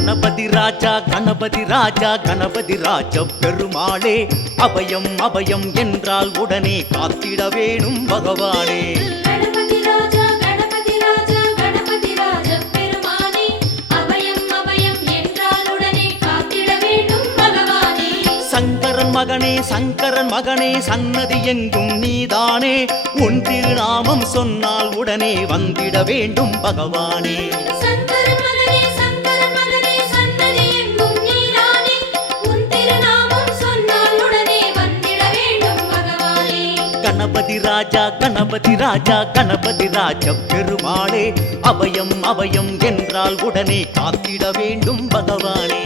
கணபதி ராஜா கணபதி ராஜா கணபதி ராஜ பெருமாளே அபயம் அபயம் என்றால் உடனே காத்திட வேணும் பகவானே. கணபதி ராஜா கணபதி ராஜா கணபதி ராஜ பெருமானே அபயம் அபயம் என்றால் உடனே காத்திட வேண்டும் பகவானே. சங்கரன் மகனே சங்கரன் மகனே சன்னதி எங்கும் நீதானே உன் திருநாமம் சொன்னால் உடனே வந்திட வேண்டும் பகவானே. சங்கரன் மகனே சங்கரன் மகனே சன்னதி எங்கும் நீதானே உன் திருநாமம் சொன்னால் உடனே வந்திட வேண்டும் பகவானே. கணபதி ராஜா கணபதி ராஜா கணபதி ராஜ பெருமாளே அபயம் அபயம் என்றால் உடனே காத்திட வேண்டும் பகவானே.